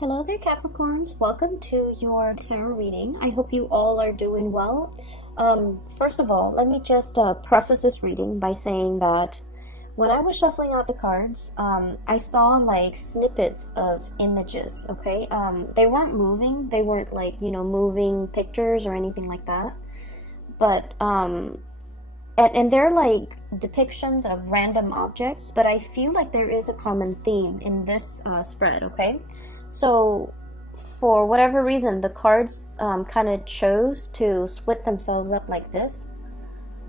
Hello there, Capricorns. Welcome to your tarot reading. I hope you all are doing well. First of all, let me just preface this reading by saying that when I was shuffling out the cards, I saw like snippets of images, okay? They weren't moving. They weren't like, moving pictures or anything like that. But, and they're like depictions of random objects, but I feel like there is a common theme in this spread, okay? So, for whatever reason, the cards kind of chose to split themselves up like this.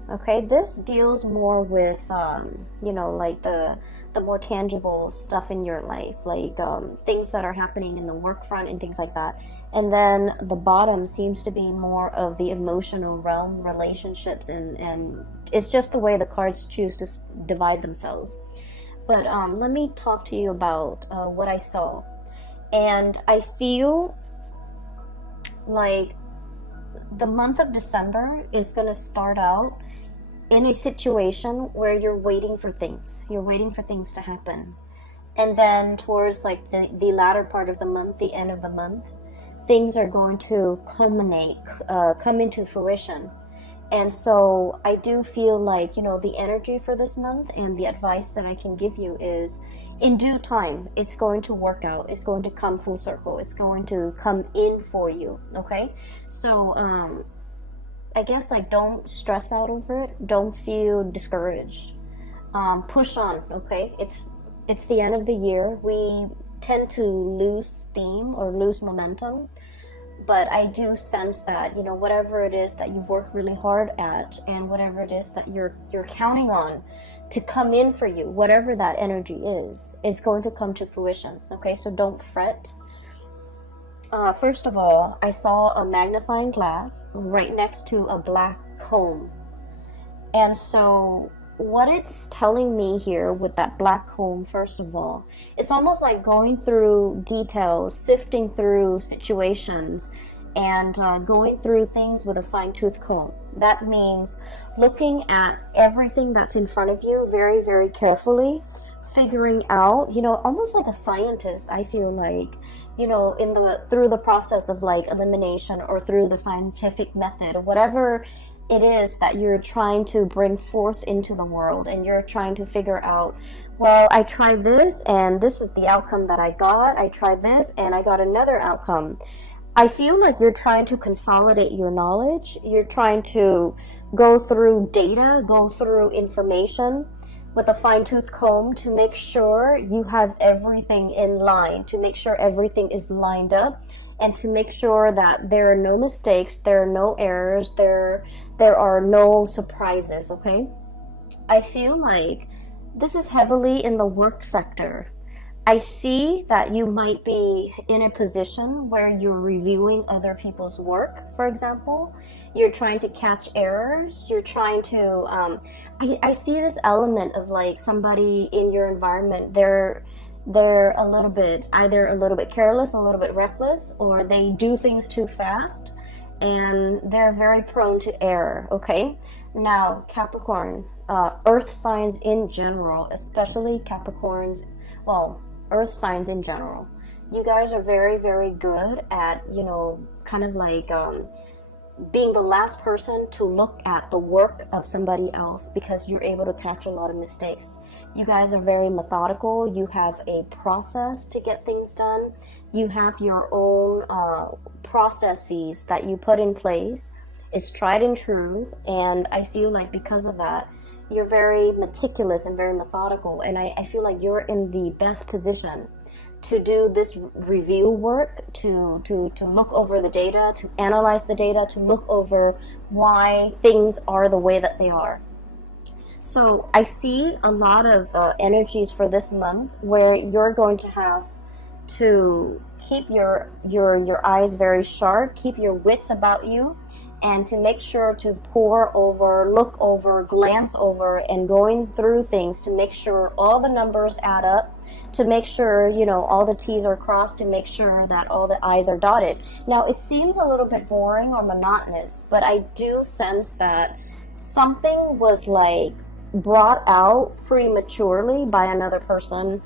Okay, this deals more with, like the more tangible stuff in your life, like things that are happening in the work front and things like that. And then the bottom seems to be more of the emotional realm, relationships, and it's just the way the cards choose to divide themselves. But let me talk to you about what I saw. And I feel like the month of December is going to start out in a situation where you're waiting for things. You're waiting for things to happen. And then towards like the latter part of the month, the end of the month, things are going to culminate, come into fruition. And so I do feel like, the energy for this month and the advice that I can give you is in due time, it's going to work out. It's going to come full circle. It's going to come in for you. Okay. So, I guess like don't stress out over it. Don't feel discouraged. Push on. Okay. It's the end of the year. We tend to lose steam or lose momentum. But I do sense that, whatever it is that you work really hard at and whatever it is that you're counting on to come in for you, whatever that energy is, it's going to come to fruition. Okay, so don't fret. First of all, I saw a magnifying glass right next to a black comb. And so what it's telling me here with that black comb, first of all, it's almost like going through details, sifting through situations, and going through things with a fine-tooth comb. That means looking at everything that's in front of you very, very carefully, figuring out, almost like a scientist, I feel like, through the process of like elimination or through the scientific method or whatever it is that you're trying to bring forth into the world, and you're trying to figure out, well, I tried this and this is the outcome that I got. I tried this and I got another outcome. I feel like you're trying to consolidate your knowledge. You're trying to go through data, go through information with a fine-tooth comb to make sure you have everything in line, to make sure everything is lined up, and to make sure that there are no mistakes, there are no errors, there are no surprises, okay? I feel like this is heavily in the work sector. I see that you might be in a position where you're reviewing other people's work, for example. You're trying to catch errors. You're trying to, I see this element of like somebody in your environment, they're a little bit, either a little bit careless, a little bit reckless, or they do things too fast, and they're very prone to error, okay? Now, Capricorn, earth signs in general, especially Capricorns, well, earth signs in general, you guys are very, very good at, kind of like being the last person to look at the work of somebody else, because you're able to catch a lot of mistakes. You guys are very methodical. You have a process to get things done. You have your own processes that you put in place. It's tried and true, and I feel like because of that, you're very meticulous and very methodical, and I feel like you're in the best position to do this review work, to look over the data, to analyze the data, to look over why things are the way that they are. So I see a lot of energies for this month where you're going to have to keep your eyes very sharp, keep your wits about you, and to make sure to pore over, look over, glance over, and going through things to make sure all the numbers add up, to make sure, all the T's are crossed, to make sure that all the I's are dotted. Now, it seems a little bit boring or monotonous, but I do sense that something was like brought out prematurely by another person,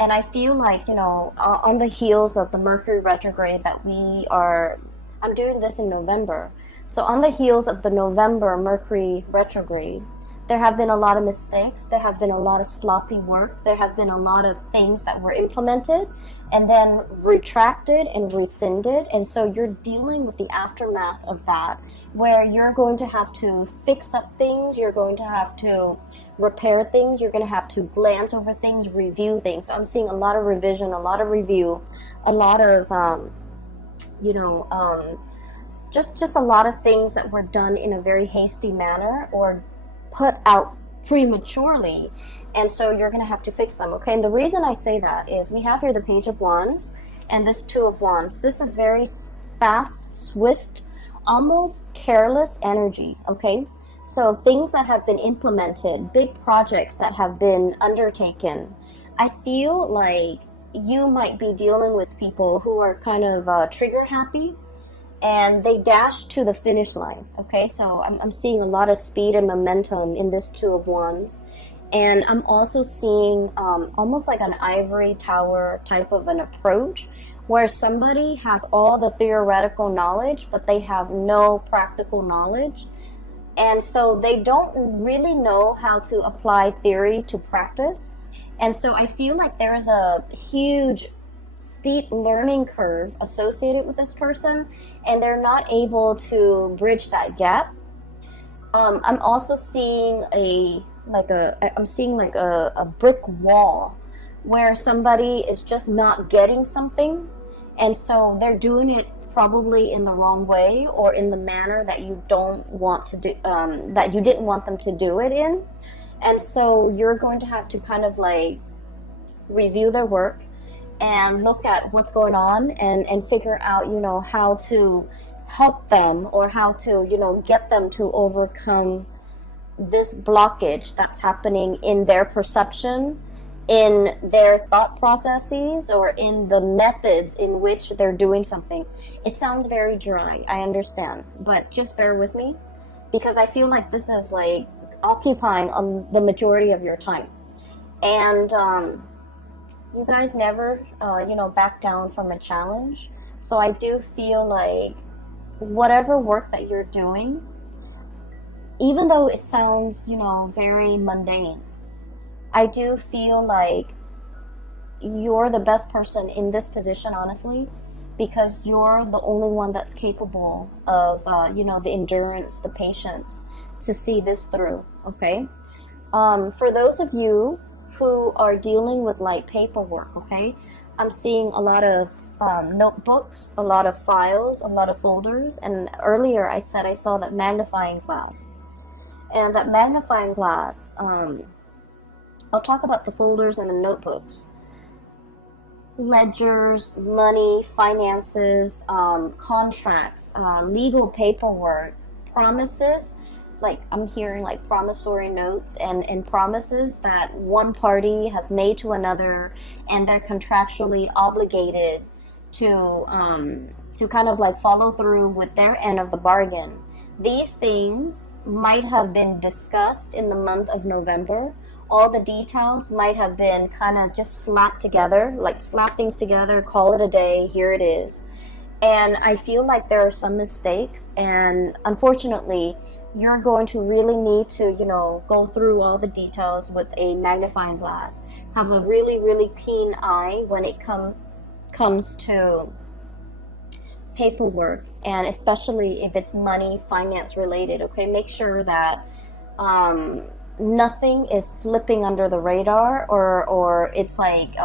And I feel like, on the heels of the Mercury retrograde I'm doing this in November. So on the heels of the November Mercury retrograde, there have been a lot of mistakes. There have been a lot of sloppy work. There have been a lot of things that were implemented and then retracted and rescinded. And so you're dealing with the aftermath of that, where you're going to have to fix up things. You're going to have to repair things. You're going to have to glance over things, review things. So I'm seeing a lot of revision, a lot of review, a lot of, just a lot of things that were done in a very hasty manner or put out prematurely, and so you're going to have to fix them, okay? And the reason I say that is we have here the Page of Wands and this Two of Wands. This is very fast, swift, almost careless energy, okay? So things that have been implemented, big projects that have been undertaken. I feel like you might be dealing with people who are kind of trigger happy, and they dash to the finish line, okay? So I'm seeing a lot of speed and momentum in this Two of Wands. And I'm also seeing almost like an ivory tower type of an approach, where somebody has all the theoretical knowledge, but they have no practical knowledge. And so they don't really know how to apply theory to practice. And so I feel like there is a huge steep learning curve associated with this person, and they're not able to bridge that gap. I'm also seeing a brick wall where somebody is just not getting something, and so they're doing it probably in the wrong way or in the manner that you don't want to do, that you didn't want them to do it in. And so you're going to have to kind of like review their work and look at what's going on and figure out, how to help them or how to, get them to overcome this blockage that's happening in their perception, in their thought processes, or in the methods in which they're doing something. It sounds very dry, I understand, but just bear with me, because I feel like this is like occupying the majority of your time. And you guys never, back down from a challenge. So I do feel like whatever work that you're doing, even though it sounds, very mundane, I do feel like you're the best person in this position, honestly, because you're the only one that's capable of, the endurance, the patience to see this through, okay? For those of you who are dealing with like paperwork, okay, I'm seeing a lot of notebooks, a lot of files, a lot of folders, and earlier I said I saw that magnifying glass. And that magnifying glass, I'll talk about the folders and the notebooks. Ledgers, money, finances, contracts, legal paperwork, promises. Like I'm hearing like promissory notes and promises that one party has made to another, and they're contractually obligated to kind of like follow through with their end of the bargain. These things might have been discussed in the month of November. All the details might have been kind of just slapped together, like slap things together, call it a day, here it is. And I feel like there are some mistakes, and unfortunately, you're going to really need to, go through all the details with a magnifying glass. Have a really, really keen eye when it comes to paperwork, and especially if it's money, finance related, okay? Make sure that nothing is slipping under the radar, or it's like,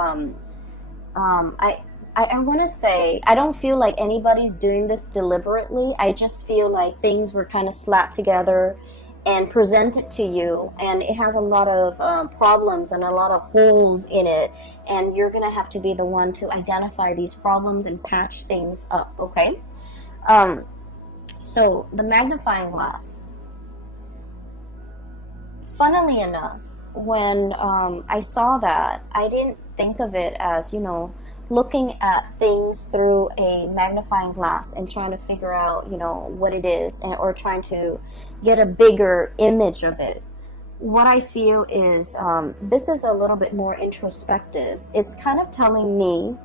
I want to say, I don't feel like anybody's doing this deliberately. I just feel like things were kind of slapped together and presented to you, and it has a lot of problems and a lot of holes in it, and you're going to have to be the one to identify these problems and patch things up, okay? So, the magnifying glass. Funnily enough, when I saw that, I didn't think of it as, looking at things through a magnifying glass and trying to figure out, what it is, or trying to get a bigger image of it. what I feel is this is a little bit more introspective. It's kind of telling me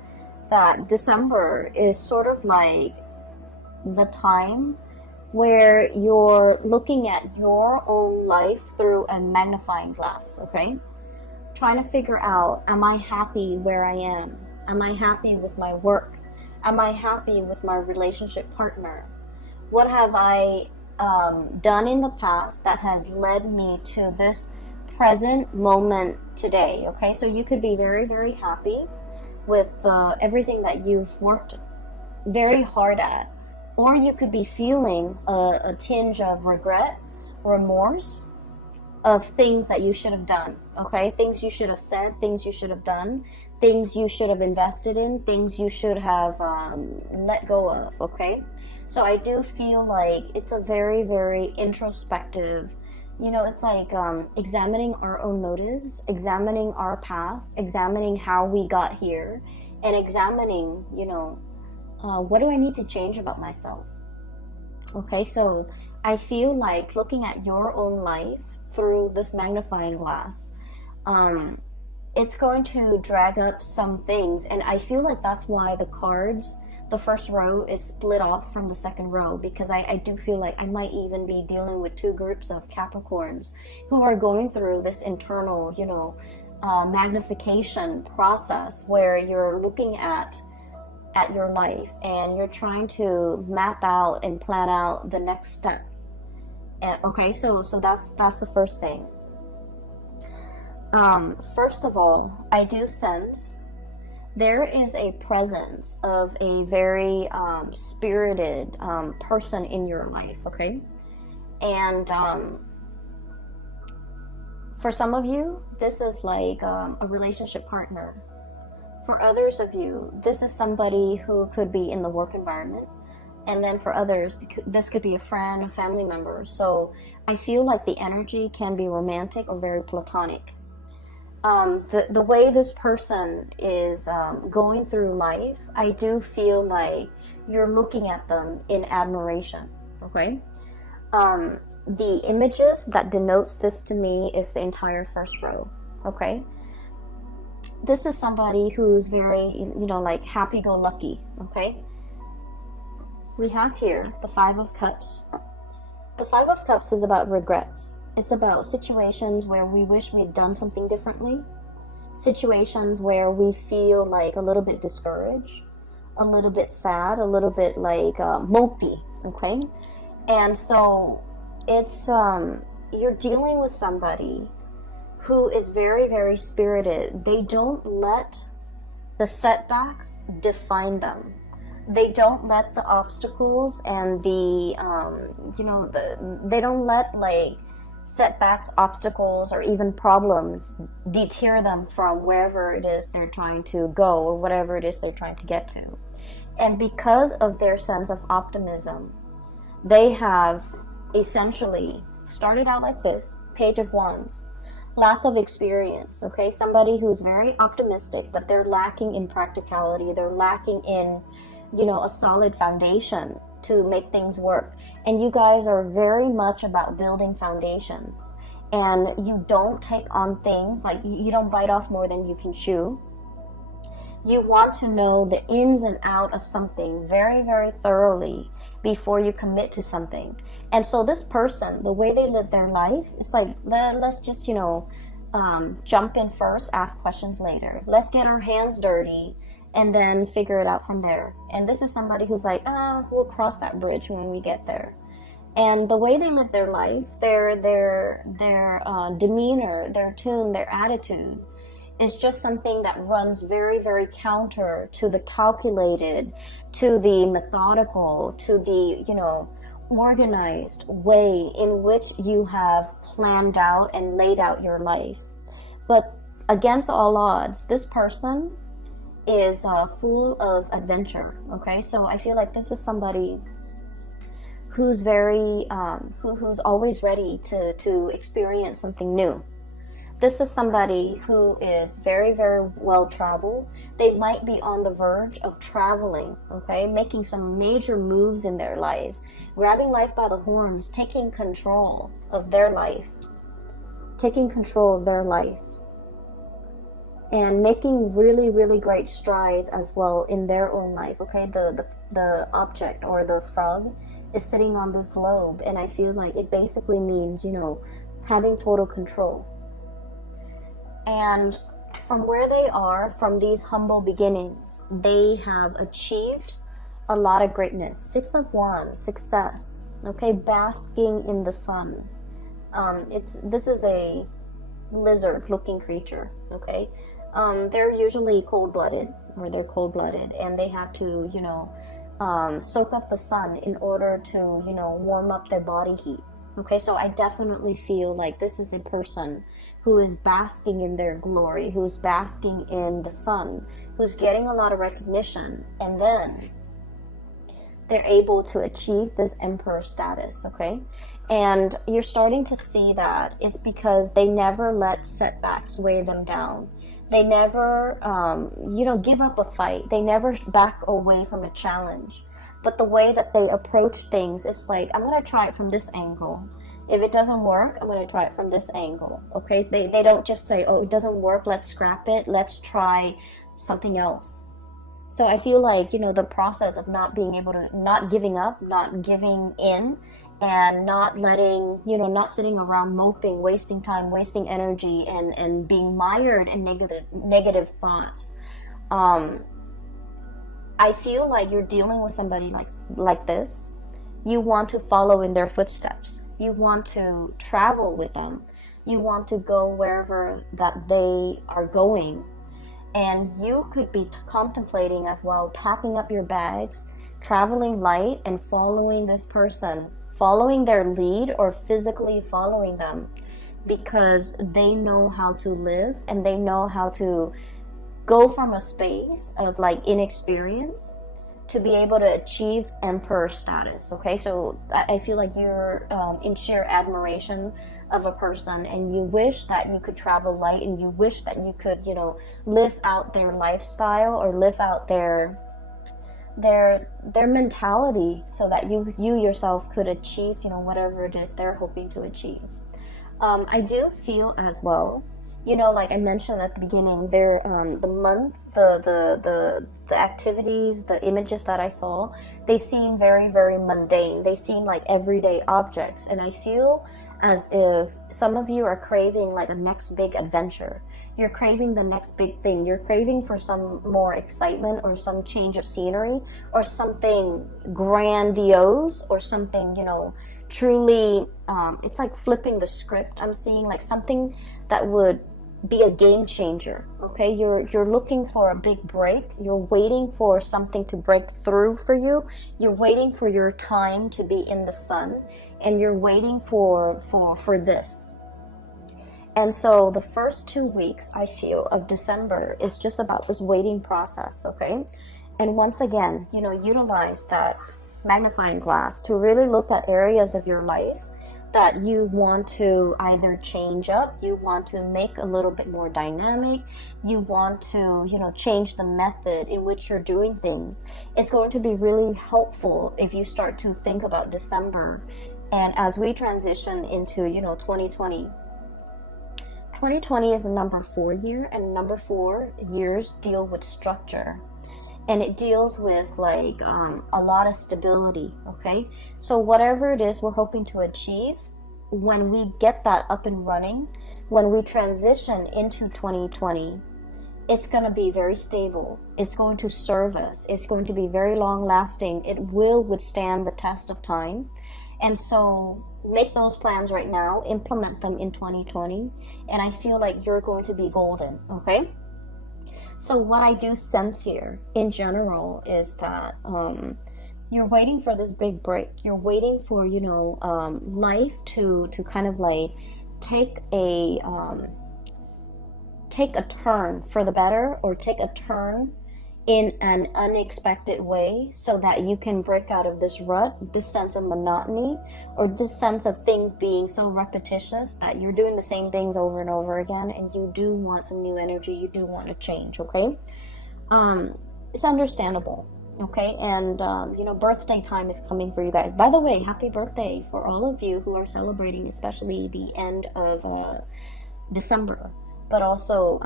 that December is sort of like the time where you're looking at your own life through a magnifying glass, okay? Trying to figure out, am I happy where I am? Am I happy with my work? Am I happy with my relationship partner? What have I done in the past that has led me to this present moment today? Okay, so you could be very, very happy with everything that you've worked very hard at, or you could be feeling a tinge of regret, remorse of things that you should have done, okay? Things you should have said, things you should have done, things you should have invested in, things you should have let go of, okay? So I do feel like it's a very, very introspective, you know, it's like examining our own motives, examining our past, examining how we got here, and examining, you know, what do I need to change about myself? Okay, so I feel like looking at your own life through this magnifying glass, it's going to drag up some things, and I feel like that's why the cards, the first row is split off from the second row, because I do feel like I might even be dealing with two groups of Capricorns who are going through this internal, you know, magnification process where you're looking at your life and you're trying to map out and plan out the next step. Okay, so that's the first thing. First of all, I do sense there is a presence of a very spirited person in your life, okay? And for some of you, this is like a relationship partner. For others of you, this is somebody who could be in the work environment. And then for others, this could be a friend, a family member. So I feel like the energy can be romantic or very platonic. The way this person is going through life, I do feel like you're looking at them in admiration, okay? The images that denotes this to me is the entire first row, okay? This is somebody who's very, you know, like happy-go-lucky, okay? We have here the Five of Cups. The Five of Cups is about regrets. It's about situations where we wish we'd done something differently. Situations where we feel like a little bit discouraged, a little bit sad, a little bit like mopey, okay? And so it's, you're dealing with somebody who is very, very spirited. They don't let the setbacks define them. They don't let the obstacles and the, you know, they don't let like setbacks, obstacles, or even problems deter them from wherever it is they're trying to go or whatever it is they're trying to get to. And because of their sense of optimism, they have essentially started out like this, Page of Wands. Lack of experience, okay? Somebody who's very optimistic, but they're lacking in practicality. They're lacking in, you know, a solid foundation to make things work. And you guys are very much about building foundations. And you don't take on things, like you don't bite off more than you can chew. You want to know the ins and out of something very, very thoroughly before you commit to something. And so this person, the way they live their life, it's like, let's just, you know, jump in first, ask questions later. Let's get our hands dirty and then figure it out from there. And this is somebody who's like, we'll cross that bridge when we get there. And the way they live their life, their demeanor, their tune, their attitude, is just something that runs very, very counter to the calculated, to the methodical, to the, you know, organized way in which you have planned out and laid out your life. But against all odds, this person is full of adventure, okay? So I feel like this is somebody who's very, who's always ready to experience something new. This is somebody who is very, very well traveled. They might be on the verge of traveling, okay? Making some major moves in their lives, grabbing life by the horns, taking control of their life, taking control of their life and making really, really great strides as well in their own life. Okay, the object or the frog is sitting on this globe, and I feel like it basically means, you know, having total control. And from where they are, from these humble beginnings, they have achieved a lot of greatness. Six of Wands, success. Okay, basking in the sun. This is a lizard-looking creature. Okay, they're usually cold-blooded, and they have to, you know, soak up the sun in order to, you know, warm up their body heat. Okay, so I definitely feel like this is a person who is basking in their glory, who's basking in the sun, who's getting a lot of recognition, and then they're able to achieve this emperor status, okay? And you're starting to see that it's because they never let setbacks weigh them down. They never, you know, give up a fight. They never back away from a challenge. But the way that they approach things is like, I'm going to try it from this angle. If it doesn't work, I'm going to try it from this angle, okay? They don't just say, oh, it doesn't work, let's scrap it, let's try something else. So I feel like, you know, the process of not being able to, not giving up, not giving in, and not letting, you know, not sitting around moping, wasting time, wasting energy, and being mired in negative thoughts. I feel like you're dealing with somebody like this. You want to follow in their footsteps. You want to travel with them. You want to go wherever that they are going. And you could be contemplating as well, packing up your bags, traveling light, and following this person, following their lead or physically following them, because they know how to live and they know how to go from a space of like inexperience to be able to achieve emperor status. Okay, so I feel like you're in sheer admiration of a person, and you wish that you could travel light, and you wish that you could, you know, live out their lifestyle or live out their mentality, so that you yourself could achieve, you know, whatever it is they're hoping to achieve. I do feel as well, you know, like I mentioned at the beginning, there, the month, the activities, the images that I saw, they seem very, very mundane. They seem like everyday objects, and I feel as if some of you are craving like a next big adventure. You're craving the next big thing. You're craving for some more excitement or some change of scenery or something grandiose or something, you know, truly, it's like flipping the script. I'm seeing like something that would be a game changer. Okay, you're looking for a big break. You're waiting for something to break through for you. You're waiting for your time to be in the sun, and you're waiting for this. And so the first 2 weeks, I feel, of December is just about this waiting process. Okay, and once again, you know, utilize that magnifying glass to really look at areas of your life that you want to either change up, you want to make a little bit more dynamic, you want to, you know, change the method in which you're doing things. It's going to be really helpful if you start to think about December, and as we transition into, you know, 2020. 2020 is a number 4 year, and number 4 years deal with structure. And it deals with like a lot of stability, okay? So whatever it is we're hoping to achieve, when we get that up and running, when we transition into 2020, it's going to be very stable. It's going to serve us. It's going to be very long lasting. It will withstand the test of time. And so make those plans right now, implement them in 2020, and I feel like you're going to be golden, okay? So what I do sense here in general is that you're waiting for this big break. You're waiting for, you know, life to kind of like take a turn for the better, or take a turn in an unexpected way, so that you can break out of this rut, this sense of monotony, or this sense of things being so repetitious that you're doing the same things over and over again, and you do want some new energy, you do want to change, okay? It's understandable, okay? And, you know, birthday time is coming for you guys. By the way, happy birthday for all of you who are celebrating, especially the end of December, but also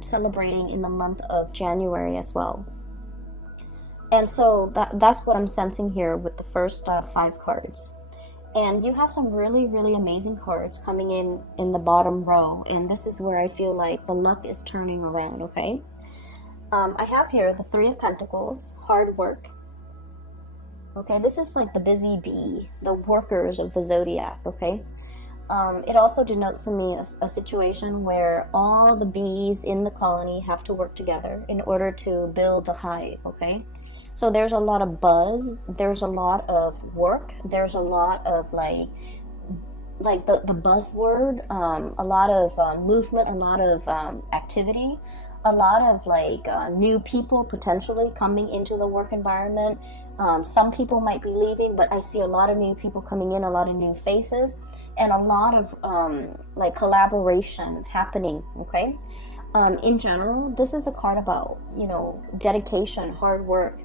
celebrating in the month of January as well. And so that's what I'm sensing here with the first 5 cards. And you have some really, really amazing cards coming in the bottom row. And this is where I feel like the luck is turning around, okay? I have here the 3 of Pentacles, hard work. Okay, this is like the busy bee, the workers of the zodiac, okay? It also denotes to me a situation where all the bees in the colony have to work together in order to build the hive, okay? So there's a lot of buzz, there's a lot of work, there's a lot of like the buzzword, a lot of movement, a lot of activity, a lot of like new people potentially coming into the work environment. Some people might be leaving, but I see a lot of new people coming in, a lot of new faces, and a lot of like collaboration happening, okay? In general, this is a card about, you know, dedication, hard work.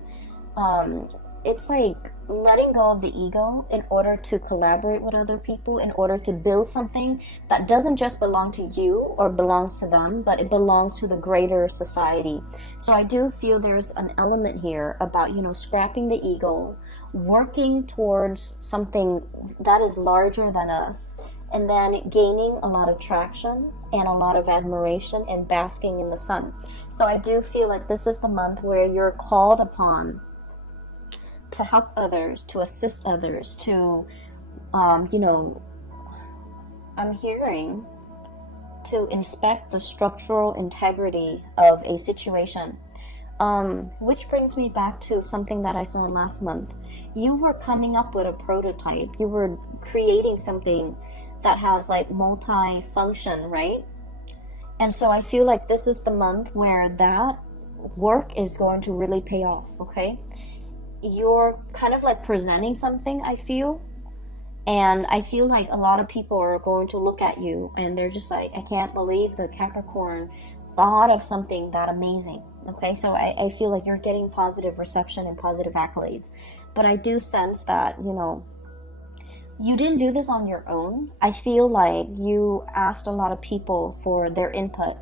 It's like letting go of the ego in order to collaborate with other people, in order to build something that doesn't just belong to you or belongs to them, but it belongs to the greater society. So I do feel there's an element here about, you know, scrapping the ego, working towards something that is larger than us, and then gaining a lot of traction and a lot of admiration and basking in the sun. So I do feel like this is the month where you're called upon to help others, to assist others, to, you know, I'm hearing to inspect the structural integrity of a situation. Which brings me back to something that I saw last month. You were coming up with a prototype. You were creating something that has like multi-function, right? And so I feel like this is the month where that work is going to really pay off, okay? You're kind of like presenting something, I feel, and I feel like a lot of people are going to look at you and they're just like, I can't believe the Capricorn thought of something that amazing, okay? So I feel like you're getting positive reception and positive accolades, but I do sense that, you know, you didn't do this on your own. I feel like you asked a lot of people for their input.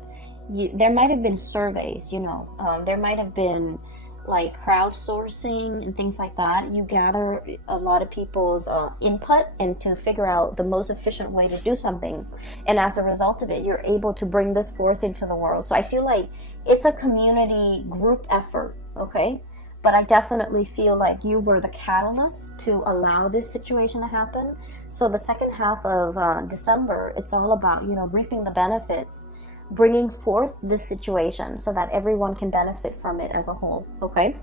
There might have been surveys, you know, there might have been like crowdsourcing and things like that. You gather a lot of people's input and to figure out the most efficient way to do something, and as a result of it, you're able to bring this forth into the world. So I feel like it's a community group effort, okay? But I definitely feel like you were the catalyst to allow this situation to happen. So the second half of December, it's all about, you know, reaping the benefits, bringing forth this situation so that everyone can benefit from it as a whole, okay?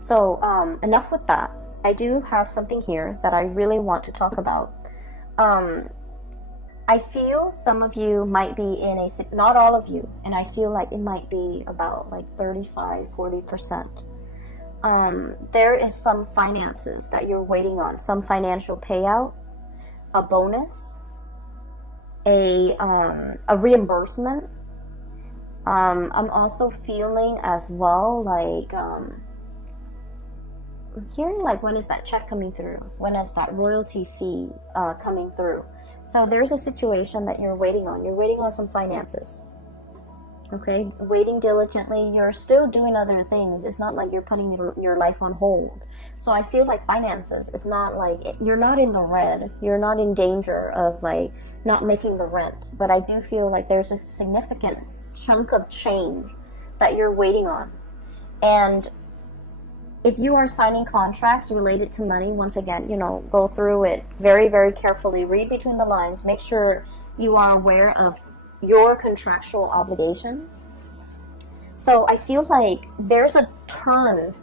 So enough with that. I do have something here that I really want to talk about. I feel some of you might be in a, not all of you, and I feel like it might be about like 35-40%. There is some finances that you're waiting on, some financial payout, a bonus, a reimbursement. I'm also feeling as well like I'm hearing like, when is that check coming through? When is that royalty fee coming through? So there's a situation that you're waiting on. You're waiting on some finances. Okay, waiting diligently. You're still doing other things. It's not like you're putting your life on hold. So I feel like finances, it's not like, you're not in the red. You're not in danger of like not making the rent. But I do feel like there's a significant chunk of change that you're waiting on. And if you are signing contracts related to money, once again, you know, go through it very, very carefully. Read between the lines. Make sure you are aware of your contractual obligations. So I feel like there's a turn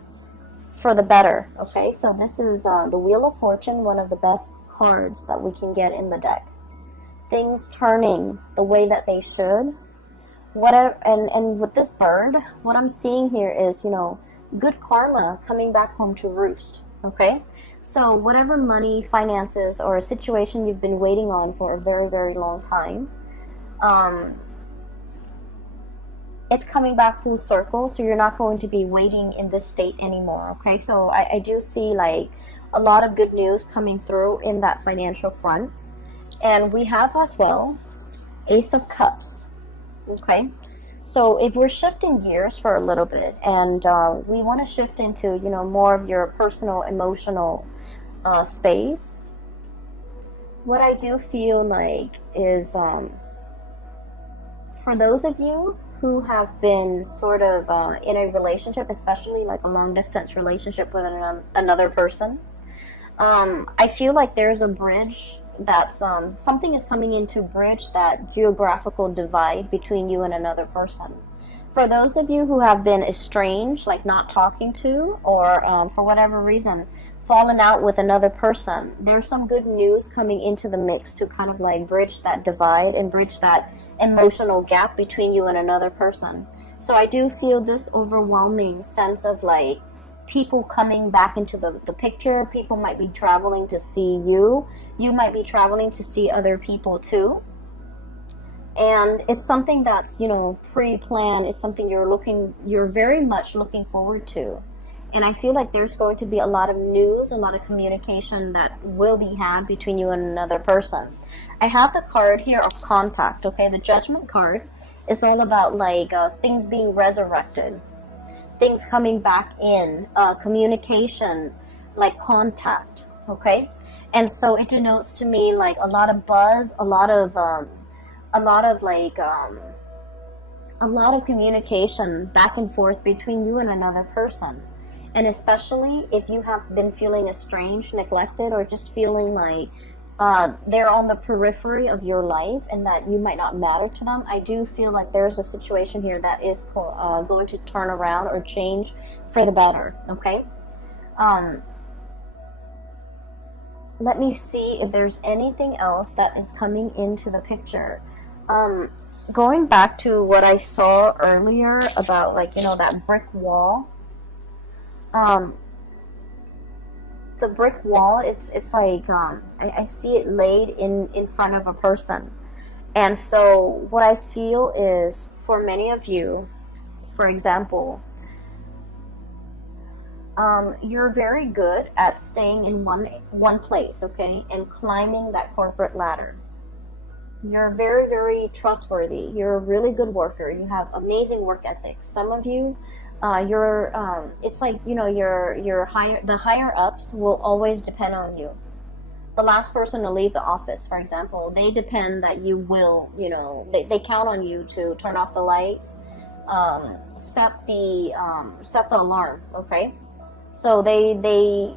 for the better, okay? So this is the Wheel of Fortune, one of the best cards that we can get in the deck. Things turning the way that they should. Whatever, and with this bird, what I'm seeing here is, you know, good karma coming back home to roost, okay? So whatever money, finances, or a situation you've been waiting on for a very, very long time, it's coming back full circle, so you're not going to be waiting in this state anymore, okay? So I do see like a lot of good news coming through in that financial front. And we have as well Ace of Cups. Okay, so if we're shifting gears for a little bit, and we want to shift into, you know, more of your personal emotional space, what I do feel like is for those of you who have been sort of in a relationship, especially like a long distance relationship with another person, I feel like there's a bridge that's something is coming in to bridge that geographical divide between you and another person. For those of you who have been estranged, like not talking to, or for whatever reason, fallen out with another person, there's some good news coming into the mix to kind of like bridge that divide and bridge that emotional gap between you and another person. So I do feel this overwhelming sense of like people coming back into the picture. People might be traveling to see you. You might be traveling to see other people too. And it's something that's, you know, pre-planned. It's something you're very much looking forward to. And I feel like there's going to be a lot of news, a lot of communication that will be had between you and another person. I have the card here of contact, okay? The Judgment card is all about like things being resurrected, things coming back in, communication, like contact, okay? And so it denotes to me like a lot of buzz, a lot of communication back and forth between you and another person. And especially if you have been feeling estranged, neglected, or just feeling like they're on the periphery of your life and that you might not matter to them, I do feel like there's a situation here that is going to turn around or change for the better, okay? Let me see if there's anything else that is coming into the picture. Going back to what I saw earlier about, like, you know, that brick wall. The brick wall, it's like I see it laid in front of a person. And so what I feel is, for many of you, for example, you're very good at staying in one place, okay, and climbing that corporate ladder. You're very, very trustworthy. You're a really good worker. You have amazing work ethics. Some of you, it's like, you know, the higher ups will always depend on you. The last person to leave the office, for example, they depend that you will, you know, they count on you to turn off the lights, set the alarm, okay? So they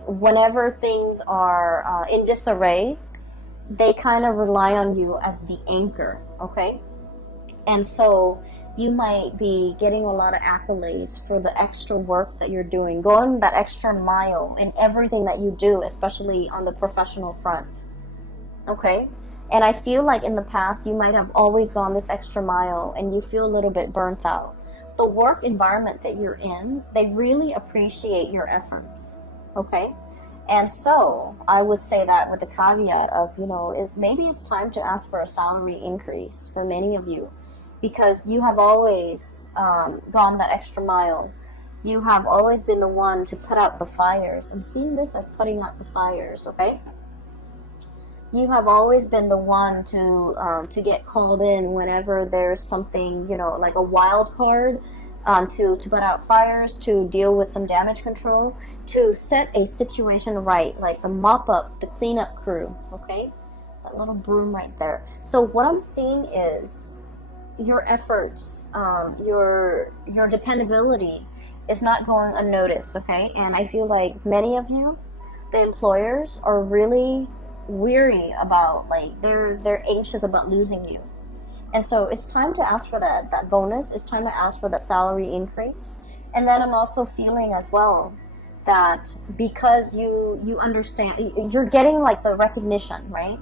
whenever things are in disarray, they kind of rely on you as the anchor, okay? And so you might be getting a lot of accolades for the extra work that you're doing, going that extra mile in everything that you do, especially on the professional front, okay? And I feel like in the past, you might have always gone this extra mile and you feel a little bit burnt out. The work environment that you're in, they really appreciate your efforts, okay? And so I would say that with the caveat of, you know, maybe it's time to ask for a salary increase for many of you, because you have always gone that extra mile. You have always been the one to put out the fires. I'm seeing this as putting out the fires, okay? You have always been the one to get called in whenever there's something, you know, like a wild card, to put out fires, to deal with some damage control, to set a situation right, like the mop up, the cleanup crew, okay? That little broom right there. So what I'm seeing is your efforts, your dependability is not going unnoticed, okay? And I feel like many of you, the employers, are really weary about, like, they're anxious about losing you. And so it's time to ask for that bonus. It's time to ask for that salary increase. And then I'm also feeling as well that because you understand, you're getting like the recognition, right?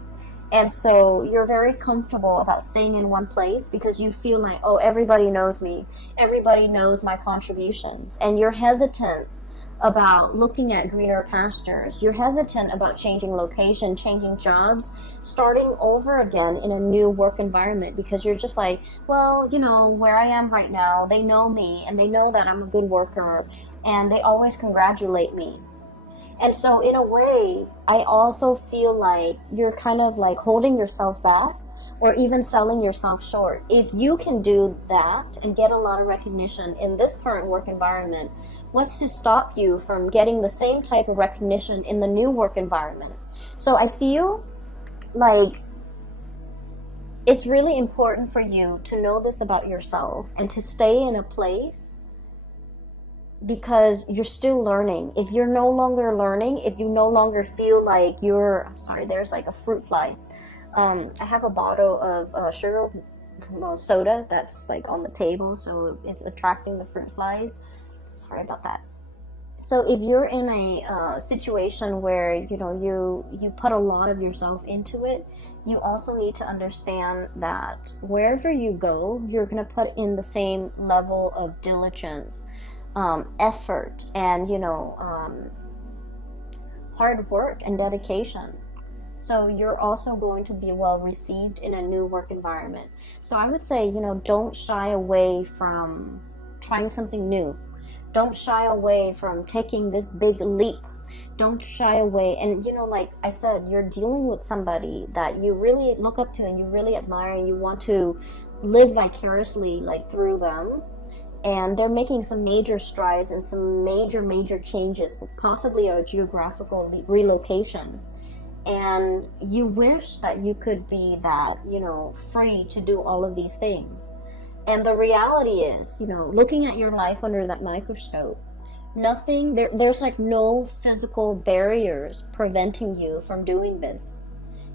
And so you're very comfortable about staying in one place because you feel like, oh, everybody knows me. Everybody knows my contributions. And you're hesitant about looking at greener pastures. You're hesitant about changing location, changing jobs, starting over again in a new work environment because you're just like, well, you know, where I am right now, they know me and they know that I'm a good worker and they always congratulate me. And so in a way, I also feel like you're kind of like holding yourself back or even selling yourself short. If you can do that and get a lot of recognition in this current work environment, what's to stop you from getting the same type of recognition in the new work environment? So I feel like it's really important for you to know this about yourself and to stay in a place, because you're still learning. If you're no longer learning, if you no longer feel like you're, sorry, there's like a fruit fly. I have a bottle of sugar soda that's like on the table, so it's attracting the fruit flies. Sorry about that. So if you're in a situation where you put a lot of yourself into it, you also need to understand that wherever you go, you're going to put in the same level of diligence, effort, and hard work and dedication. So you're also going to be well received in a new work environment. So I would say, don't shy away from trying something new. Don't shy away from taking this big leap. Don't shy away. And like I said, you're dealing with somebody that you really look up to and you really admire, and you want to live vicariously like through them. And they're making some major strides and some major changes, possibly a geographical relocation. And you wish that you could be that, free to do all of these things. And the reality is, looking at your life under that microscope, there's like no physical barriers preventing you from doing this.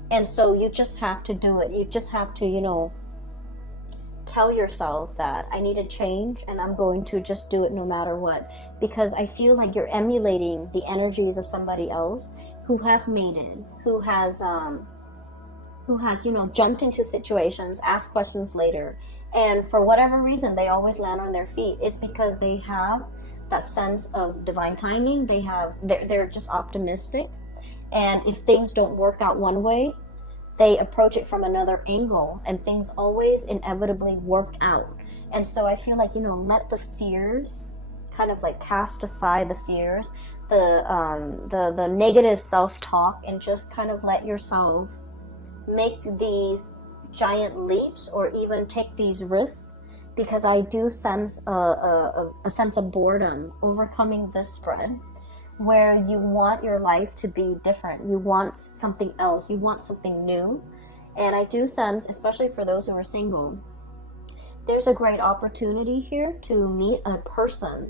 And so you just have to do it. You just have to, tell yourself that I need to change, and I'm going to just do it no matter what. Because I feel like you're emulating the energies of somebody else who has made it, who has jumped into situations, asked questions later, and for whatever reason they always land on their feet. It's because they have that sense of divine timing. They're just optimistic, and if things don't work out one way, they approach it from another angle, and things always inevitably work out. And so I feel like, let the fears kind of like cast aside the fears, the negative self-talk, and just kind of let yourself make these giant leaps or even take these risks. Because I do sense a sense of boredom overcoming this spread, where you want your life to be different. You want something else. You want something new. And I do sense, especially for those who are single, there's a great opportunity here to meet a person.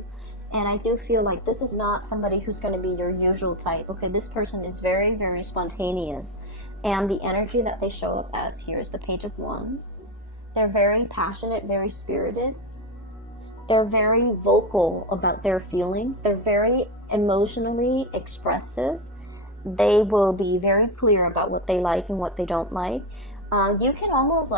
And I do feel like this is not somebody who's going to be your usual type. Okay, this person is very, very spontaneous. And the energy that they show up as here is the Page of Wands. They're very passionate, very spirited. They're very vocal about their feelings. They're very emotionally expressive. They will be very clear about what they like and what they don't like. You can almost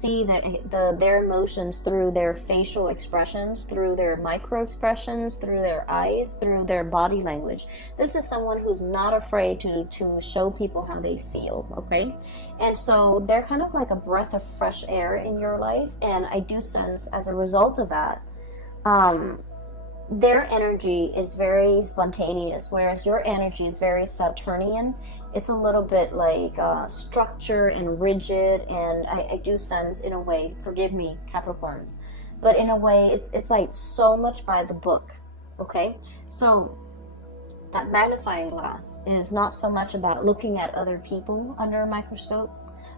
see their emotions through their facial expressions, through their micro expressions, through their eyes, through their body language. This is someone who's not afraid to show people how they feel, okay? And so they're kind of like a breath of fresh air in your life. And I do sense, as a result of that, their energy is very spontaneous, whereas your energy is very Saturnian. It's a little bit like structure and rigid, and I do sense, in a way, forgive me, Capricorns, but in a way, it's like so much by the book, okay? So that magnifying glass is not so much about looking at other people under a microscope,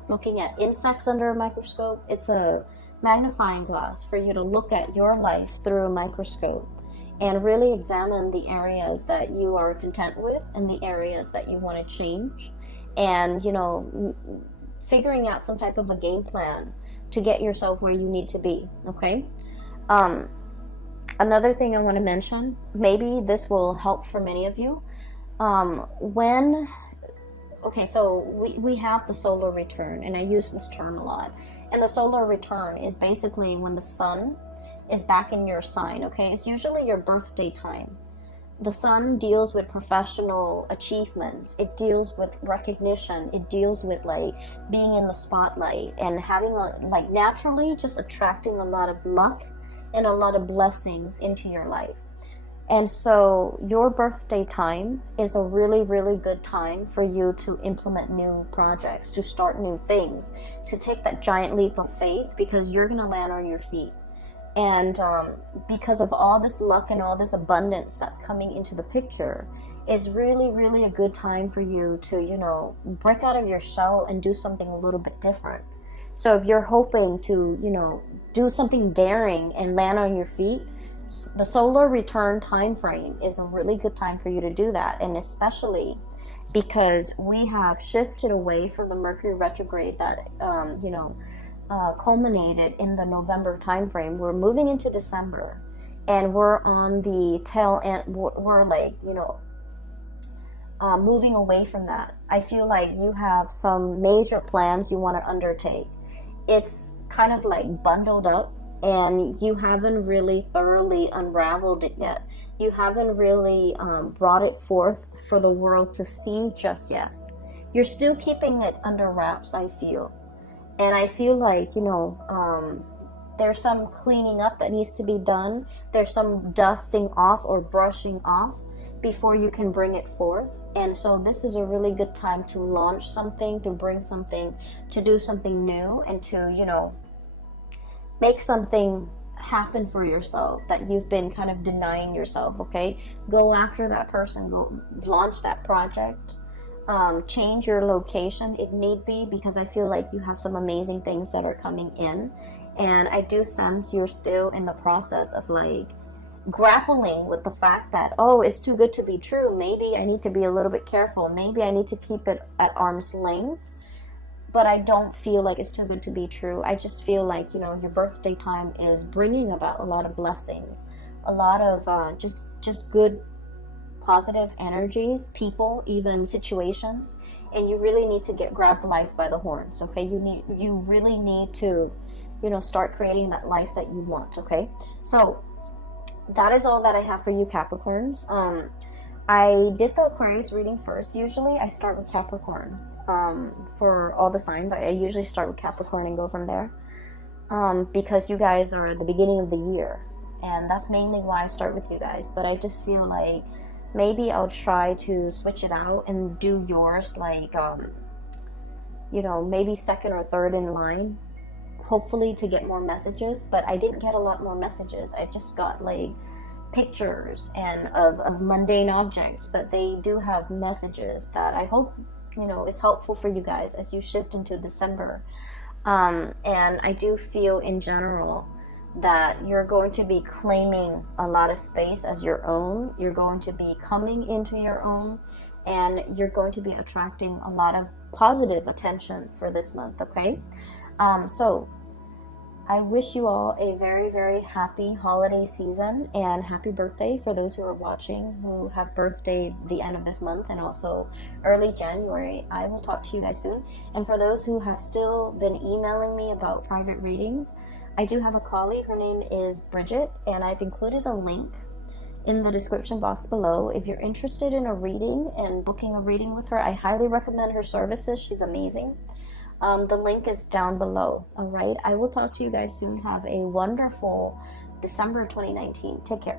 looking at insects under a microscope. It's a magnifying glass for you to look at your life through a microscope and really examine the areas that you are content with and the areas that you want to change, and figuring out some type of a game plan to get yourself where you need to be, okay? Another thing I want to mention, maybe this will help for many of you, so we have the solar return, and I use this term a lot. And the solar return is basically when the sun is back in your sign, okay? It's usually your birthday time. The sun deals with professional achievements. It deals with recognition. It deals with like being in the spotlight and having naturally just attracting a lot of luck and a lot of blessings into your life. And so your birthday time is a really, really good time for you to implement new projects, to start new things, to take that giant leap of faith, because you're going to land on your feet. And because of all this luck and all this abundance that's coming into the picture, is really, really a good time for you to, you know, break out of your shell and do something a little bit different. So if you're hoping to, you know, do something daring and land on your feet, the solar return time frame is a really good time for you to do that. And especially because we have shifted away from the Mercury retrograde that, culminated in the November time frame. We're moving into December, and we're on the tail end. We're like, moving away from that. I feel like you have some major plans you want to undertake. It's kind of like bundled up, and you haven't really thoroughly unraveled it yet. You haven't really brought it forth for the world to see just yet. You're still keeping it under wraps, I feel. And I feel like, there's some cleaning up that needs to be done. There's some dusting off or brushing off before you can bring it forth. And so this is a really good time to launch something, to bring something, to do something new, and to, make something happen for yourself that you've been kind of denying yourself, okay? Go after that person, go launch that project. Change your location if need be, because I feel like you have some amazing things that are coming in, and I do sense you're still in the process of like grappling with the fact that, oh, it's too good to be true. Maybe I need to be a little bit careful. Maybe I need to keep it at arm's length. But I don't feel like it's too good to be true. I just feel like, your birthday time is bringing about a lot of blessings, a lot of just good, positive energies, people, even situations. And you really need to grab life by the horns, okay? You really need to, start creating that life that you want, okay? So that is all that I have for you, Capricorns. I did the Aquarius reading first. Usually I start with Capricorn. For all the signs, I usually start with Capricorn and go from there, because you guys are at the beginning of the year, and that's mainly why I start with you guys. But I just feel like maybe I'll try to switch it out and do yours like maybe second or third in line, hopefully to get more messages. But I didn't get a lot more messages. I just got like pictures and of mundane objects, but they do have messages that I hope is helpful for you guys as you shift into December. And I do feel in general that you're going to be claiming a lot of space as your own. You're going to be coming into your own, and you're going to be attracting a lot of positive attention for this month, okay? So I wish you all a very, very happy holiday season, and happy birthday for those who are watching who have birthday the end of this month and also early January. I will talk to you guys soon. And for those who have still been emailing me about private readings, I do have a colleague. Her name is Bridget, and I've included a link in the description box below. If you're interested in a reading and booking a reading with her, I highly recommend her services. She's amazing. The link is down below. All right. I will talk to you guys soon. Have a wonderful December 2019. Take care.